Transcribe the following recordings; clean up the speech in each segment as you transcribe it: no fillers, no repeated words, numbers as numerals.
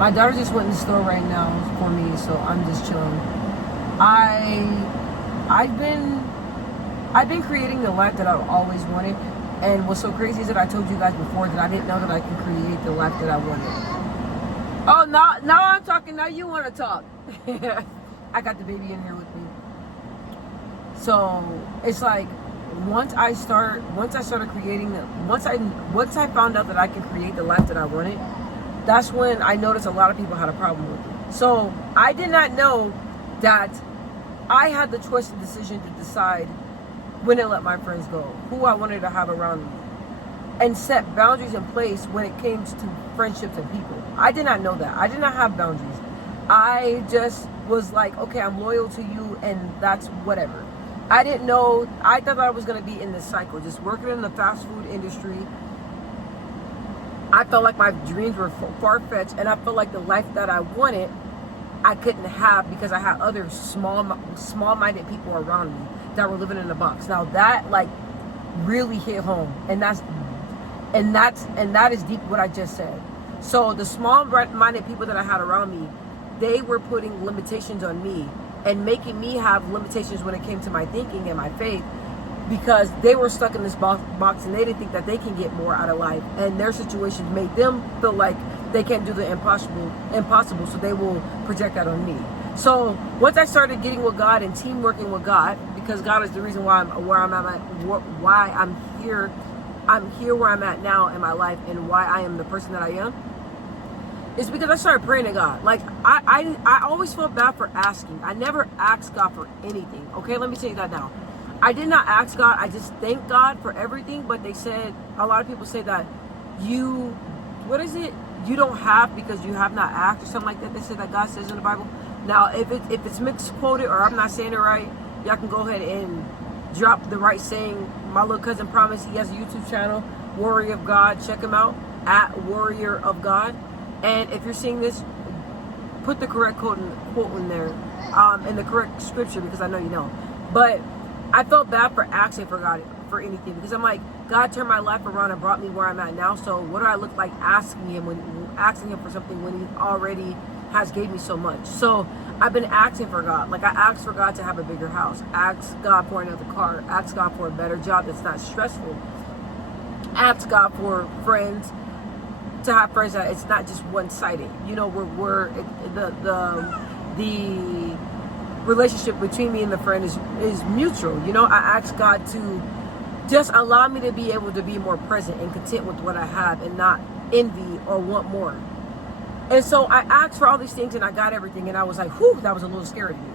My daughter just went in the store right now for me, so I'm just chilling. I've been creating the life that I've always wanted, and what's so crazy is that I told you guys before that I didn't know that I can create the life that I wanted. Oh, now I'm talking. Now you want to talk. I got the baby in here with me, so it's like once I started creating once I found out that I can create the life that I wanted, that's when I noticed a lot of people had a problem with it. So I did not know that I had the choice and decision to decide when to let my friends go, who I wanted to have around me, and set boundaries in place when it came to friendships and people. I did not know that. I did not have boundaries. I just was like, okay, I'm loyal to you, and that's whatever. I didn't know. I thought I was going to be in this cycle, just working in the fast food industry. I felt like my dreams were far-fetched, and I felt like the life that I wanted, I couldn't have because I had other small-minded people around me that were living in a box. Now that like really hit home, and that is deep what I just said. So the small-minded people that I had around me, they were putting limitations on me and making me have limitations when it came to my thinking and my faith, because they were stuck in this box and they didn't think that they can get more out of life, and their situations made them feel like they can't do the impossible, so they will project that on me. So once I started getting with God and team working with God, because God is the reason why I'm here where I'm at now in my life, and why I am the person that I am, is because I started praying to God. Like I always felt bad for asking. I never asked God for anything. Okay, let me tell you that now. I did not ask God. I just thank God for everything. But they said, a lot of people say that you don't have because you have not asked, or something like that. They said that God says in the Bible. Now, if it's misquoted or I'm not saying it right, y'all can go ahead and drop the right saying. My little cousin promised, he has a YouTube channel, Warrior of God. Check him out at Warrior of God. And if you're seeing this, put the correct quote in there, and the correct scripture, because I know you know. But I felt bad for asking for God for anything, because I'm like, God turned my life around and brought me where I'm at now. So what do I look like asking him for something when he already has gave me so much? So I've been asking for God. Like I asked for God to have a bigger house, ask God for another car, ask God for a better job that's not stressful, ask God for friends, to have friends that it's not just one-sided. You know, the relationship between me and the friend is mutual. You know, I ask God to just allow me to be able to be more present and content with what I have, and not envy or want more. And so I asked for all these things, and I got everything, and I was like, whew, that was a little scary to me.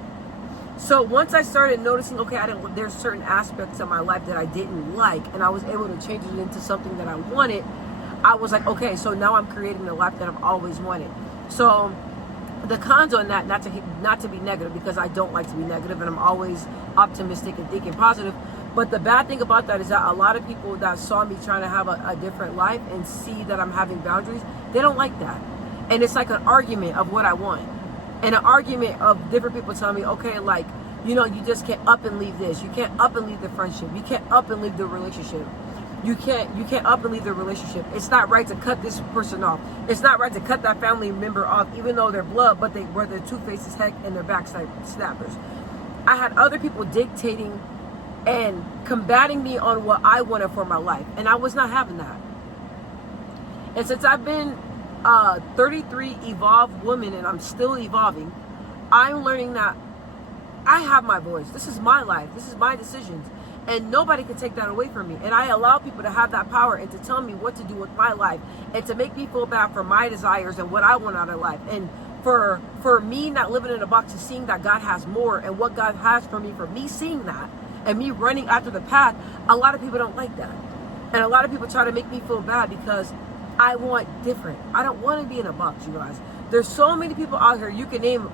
So once I started noticing, okay, there's certain aspects of my life that I didn't like, and I was able to change it into something that I wanted, I was like, okay, so now I'm creating the life that I've always wanted. So the cons on that, not to be negative, because I don't like to be negative, and I'm always optimistic and thinking positive. But the bad thing about that is that a lot of people that saw me trying to have a different life and see that I'm having boundaries, they don't like that. And it's like an argument of what I want, and an argument of different people telling me, okay, like, you know, you just can't up and leave this. You can't up and leave the friendship. You can't up and leave the relationship. You can't up and leave the relationship. It's not right to cut this person off. It's not right to cut that family member off, even though they're blood, but they're two-faced as heck and they're snappers. I had other people dictating and combating me on what I wanted for my life, and I was not having that. And since I've been 33 evolved woman, and I'm still evolving, I'm learning that I have my voice. This is my life. This is my decisions. And nobody can take that away from me. And I allow people to have that power and to tell me what to do with my life, and to make me feel bad for my desires and what I want out of life. And for me not living in a box and seeing that God has more, and what God has for me seeing that and me running after the path, a lot of people don't like that. And a lot of people try to make me feel bad because I want different. I don't want to be in a box, you guys. There's so many people out here. You can name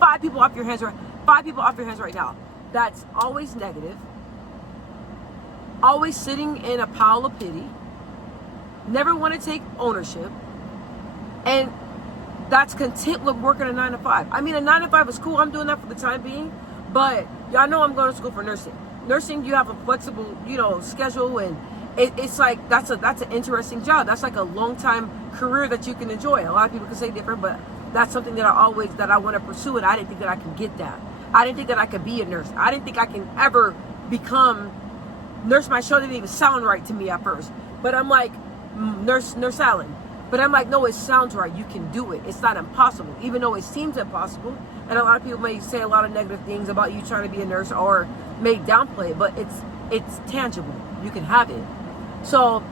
five people off your hands right now. That's always negative, always sitting in a pile of pity, never want to take ownership, and that's content with working a 9 to 5. I mean, a 9 to 5 is cool. I'm doing that for the time being, but y'all know I'm going to school for nursing. Nursing, you have a flexible, schedule, and it's like that's an interesting job. That's like a long time career that you can enjoy. A lot of people can say different, but that's something that I want to pursue, and I didn't think that I could get that. I didn't think that I could be a nurse. I didn't think I can ever become nurse. My show didn't even sound right to me at first, but I'm like, nurse Allen. But I'm like, no, it sounds right. You can do it. It's not impossible, even though it seems impossible. And a lot of people may say a lot of negative things about you trying to be a nurse or may downplay it, but it's tangible. You can have it. So,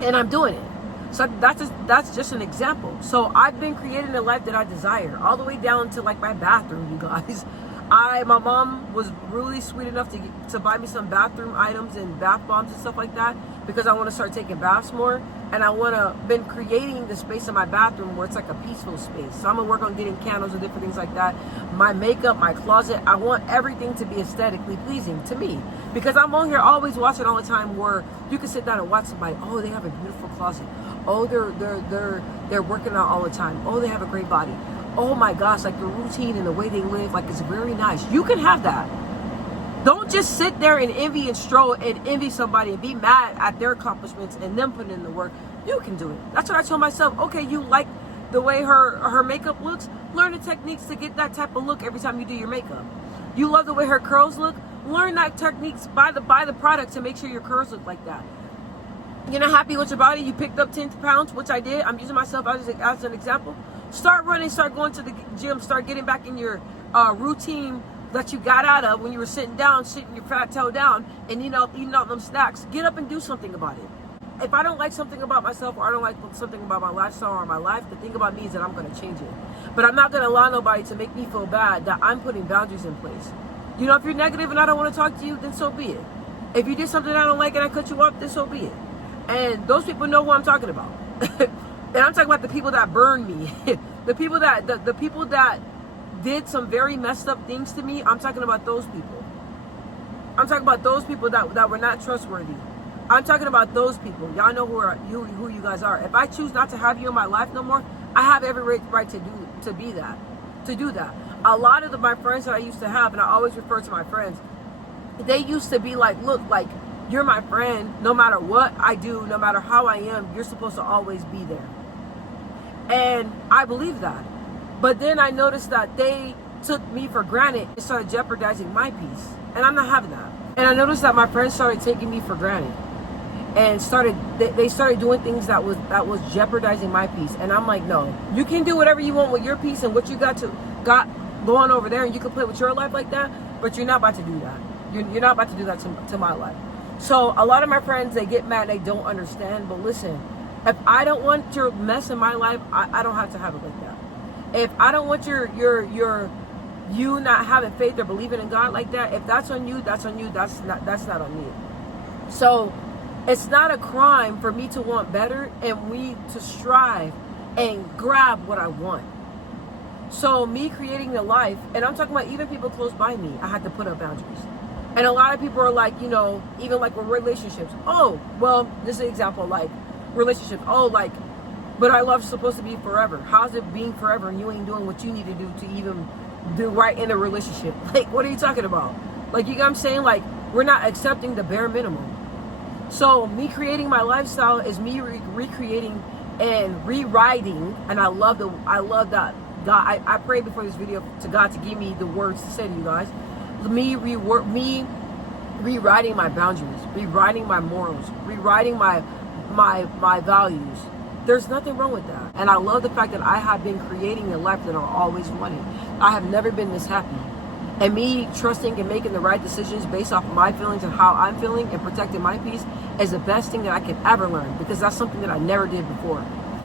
and I'm doing it. So that's just an example. So I've been creating the life that I desire, all the way down to like my bathroom, you guys. My mom was really sweet enough to buy me some bathroom items and bath bombs and stuff like that, because I want to start taking baths more, and been creating the space in my bathroom where it's like a peaceful space. So I'm gonna work on getting candles and different things like that. My makeup, my closet, I want everything to be aesthetically pleasing to me, because I'm on here always watching all the time where you can sit down and watch somebody. Oh, they have a beautiful closet. Oh, they're working out all the time. Oh, they have a great body. Oh my gosh, like the routine and the way they live, like it's very nice. You can have that. Don't just sit there and envy and stroll and envy somebody and be mad at their accomplishments and them putting in the work. You can do it. That's what I told myself. Okay, you like the way her makeup looks? Learn the techniques to get that type of look every time you do your makeup. You love the way her curls look? Learn that techniques. Buy the product to make sure your curls look like that. You're not happy with your body? You picked up 10 pounds, which I did. I'm using myself as an example. Start running, start going to the gym, start getting back in your routine that you got out of when you were sitting your fat toe down and eating out them snacks. Get up and do something about it. If I don't like something about myself, or I don't like something about my lifestyle or my life, the thing about me is that I'm going to change it. But I'm not going to allow nobody to make me feel bad that I'm putting boundaries in place. You know, if you're negative and I don't want to talk to you, then so be it. If you did something I don't like and I cut you off, then so be it. And those people know who I'm talking about. And I'm talking about the people that burned me. the people that did some very messed up things to me. I'm talking about those people. I'm talking about those people that were not trustworthy. I'm talking about those people. Y'all know who you guys are. If I choose not to have you in my life no more, I have every right to do that. A lot of my friends that I used to have, and I always refer to my friends, they used to be like, look, like, you're my friend. No matter what I do, no matter how I am, you're supposed to always be there. And I believe that. But then I noticed that they took me for granted and started jeopardizing my peace. And I'm not having that. And I noticed that my friends started taking me for granted. And they started doing things that was jeopardizing my peace. And I'm like, no. You can do whatever you want with your peace and what you got going over there, and you can play with your life like that, but you're not about to do that. You're not about to do that to my life. So a lot of my friends, they get mad, they don't understand. But listen, if I don't want your mess in my life, I don't have to have it like that. If I don't want you not having faith or believing in God like that, if that's on you, that's on you. That's not on me. So it's not a crime for me to want better and we to strive and grab what I want. So me creating the life, and I'm talking about even people close by me, I had to put up boundaries. And a lot of people are like, you know, even like with relationships. Oh, well, this is an example, like relationships. Oh, like, but our love's supposed to be forever. How's it being forever and you ain't doing what you need to do to even do right in a relationship? Like, what are you talking about? Like, you know what I'm saying? Like, we're not accepting the bare minimum. So me creating my lifestyle is me recreating and rewriting. And I love that. God, I prayed before this video to God to give me the words to say to you guys. Me rewriting my boundaries, rewriting my morals, rewriting my values. There's nothing wrong with that. And I love the fact that I have been creating the life that I always wanted. I have never been this happy. And me trusting and making the right decisions based off of my feelings and how I'm feeling and protecting my peace is the best thing that I can ever learn, because that's something that I never did before.